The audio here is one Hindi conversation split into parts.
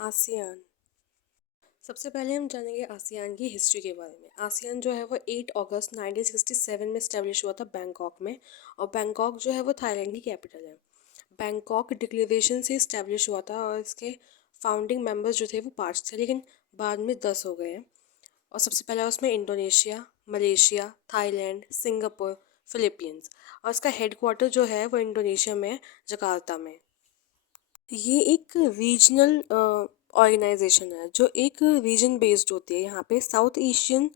आसियान। सबसे पहले हम जानेंगे आसियान की हिस्ट्री के बारे में। आसियान जो है वो 8 अगस्त 1967 में इस्टेब्लिश हुआ था बैंकॉक में, और बैंकॉक जो है वो थाईलैंड की कैपिटल है। बैंकॉक डिक्लेरेशन से इस्टेब्लिश हुआ था और इसके फाउंडिंग मेंबर्स जो थे वो 5 थे, लेकिन बाद में 10 हो गए हैं। और सबसे पहला उसमें Indonesia, Malaysia, Thailand, Singapore, Philippines, और इसका हेडक्वार्टर जो है वो इंडोनेशिया में, जकार्ता में। ये एक रीजनल ऑर्गेनाइजेशन है जो एक रीजन बेस्ड होती है। यहाँ पे साउथ एशियन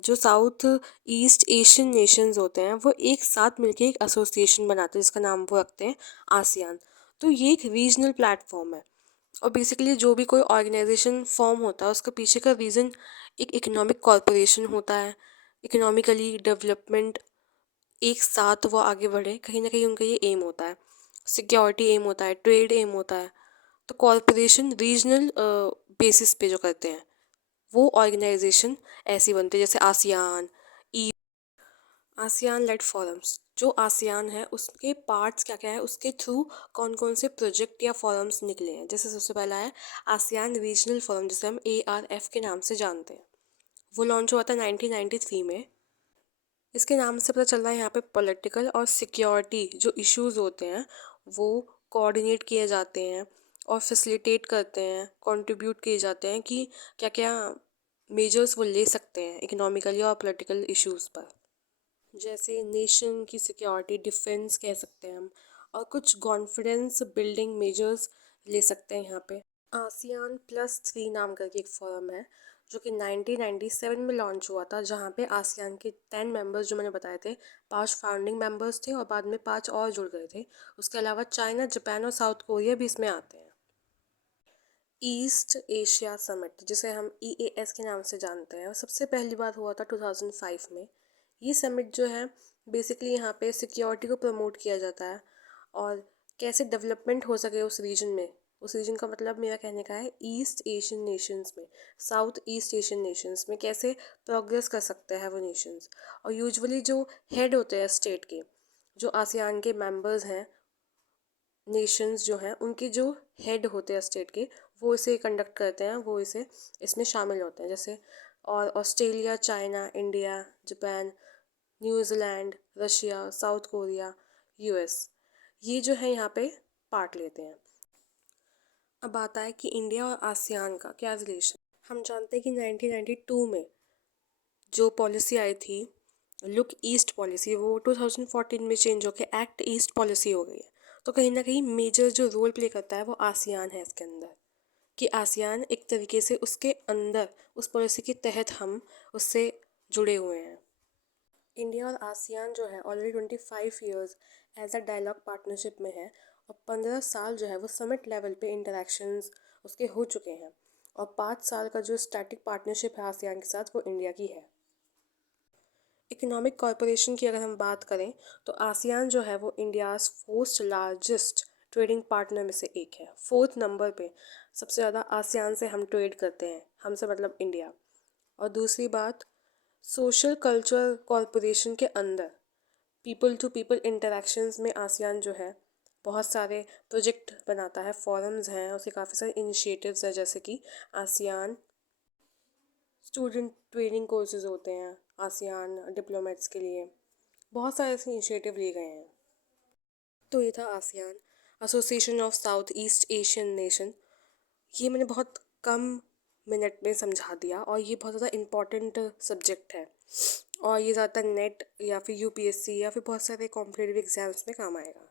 जो साउथ ईस्ट एशियन नेशंस होते हैं वो एक साथ मिलके एक एसोसिएशन बनाते हैं जिसका नाम वो रखते हैं आसियान। तो ये एक रीजनल प्लेटफॉर्म है, और बेसिकली जो भी कोई ऑर्गेनाइजेशन फॉर्म होता है उसका पीछे का रीज़न एक इकोनॉमिक कॉरपोरेशन होता है। इकोनॉमिकली डेवलपमेंट, एक साथ वो आगे बढ़े, कहीं ना कहीं उनका ये एम होता है। सिक्योरिटी एम होता है, ट्रेड एम होता है। तो कॉरपोरेशन रीजनल बेसिस पे जो करते हैं वो ऑर्गेनाइजेशन ऐसी बनती है, जैसे आसियान, ई आसियान लेड फोरम्स। जो आसियान है उसके पार्ट्स क्या क्या है, उसके थ्रू कौन कौन से प्रोजेक्ट या फोरम्स निकले हैं। जैसे सबसे पहला है आसियान रीजनल फोरम, जिसे हम ARF के नाम से जानते हैं। वो लॉन्च हुआ था 1993 में। इसके नाम से पता चल रहा है यहाँ पे पॉलिटिकल और सिक्योरिटी जो इश्यूज होते हैं वो कोऑर्डिनेट किए जाते हैं और फैसिलिटेट करते हैं, कंट्रीब्यूट किए जाते हैं कि क्या क्या मेजर्स वो ले सकते हैं इकोनॉमिकली और पॉलिटिकल इश्यूज पर। जैसे नेशन की सिक्योरिटी, डिफेंस कह सकते हैं हम, और कुछ कॉन्फिडेंस बिल्डिंग मेजर्स ले सकते हैं यहाँ पे। ASEAN+3 नाम करके एक फोरम है जो कि 1997 में लॉन्च हुआ था, जहाँ पे आसियान के 10 मेंबर्स जो मैंने बताए थे, 5 फाउंडिंग मेंबर्स थे और बाद में 5 और जुड़ गए थे। उसके अलावा चाइना, जापान और साउथ कोरिया भी इसमें आते हैं। ईस्ट एशिया समिट, जिसे हम EAS के नाम से जानते हैं, और सबसे पहली बार हुआ था 2005 में। ये समिट जो है बेसिकली यहाँ पे सिक्योरिटी को प्रमोट किया जाता है और कैसे डेवलपमेंट हो सके उस रीजन में। उस रीजन का मतलब मेरा कहने का है ईस्ट एशियन नेशंस में, साउथ ईस्ट एशियन नेशंस में कैसे प्रोग्रेस कर सकते हैं वो नेशंस। और यूजुअली जो हेड होते हैं स्टेट के, जो आसियान के मेंबर्स हैं, नेशंस जो हैं उनके जो हेड होते हैं स्टेट के, वो इसे कंडक्ट करते हैं, वो इसे इसमें शामिल होते हैं। जैसे और Australia, China, India, Japan, New Zealand, Russia, south Korea, US, ये जो है यहाँ पे पार्ट लेते हैं। अब आता है कि इंडिया और आसियान का क्या रिलेशन। हम जानते हैं कि 1992 में जो पॉलिसी आई थी, लुक ईस्ट पॉलिसी, वो 2014 में चेंज होकर एक्ट ईस्ट पॉलिसी हो गई है। तो कहीं ना कहीं मेजर जो रोल प्ले करता है वो आसियान है इसके अंदर, कि आसियान एक तरीके से उसके अंदर उस पॉलिसी के तहत हम उससे जुड़े हुए हैं। इंडिया और आसियान जो है already 25 years as a dialogue partnership में है, और 15 साल जो है वो समिट लेवल पे इंटरेक्शंस उसके हो चुके हैं, और 5 साल का जो स्टैटिक पार्टनरशिप है आसियान के साथ वो इंडिया की है। इकोनॉमिक कॉरपोरेशन की अगर हम बात करें तो आसियान जो है वो India's fourth largest trading partner में से एक है। 4th नंबर पे सबसे ज़्यादा आसियान से हम ट्रेड करते हैं, हमसे मतलब इंडिया। और दूसरी बात, सोशल कल्चर कॉरपोरेशन के अंदर पीपल टू पीपल इंटरेक्शंस में आसियान जो है बहुत सारे प्रोजेक्ट बनाता है, फोरम्स हैं, उसके काफ़ी सारे इनिशिएटिव्स हैं, जैसे कि आसियान स्टूडेंट ट्रेनिंग कोर्सेज होते हैं, आसियान डिप्लोमेट्स के लिए बहुत सारे ऐसे इनिशिएटिव लिए गए हैं। तो ये था ASEAN, association of south east Asian nation. ये मैंने बहुत कम मिनट में समझा दिया, और ये बहुत ज़्यादा इम्पॉर्टेंट सब्जेक्ट है, और ये ज़्यादातर नेट या फिर UPSC या फिर बहुत सारे कॉम्पिटिटिव एग्जाम्स में काम आएगा।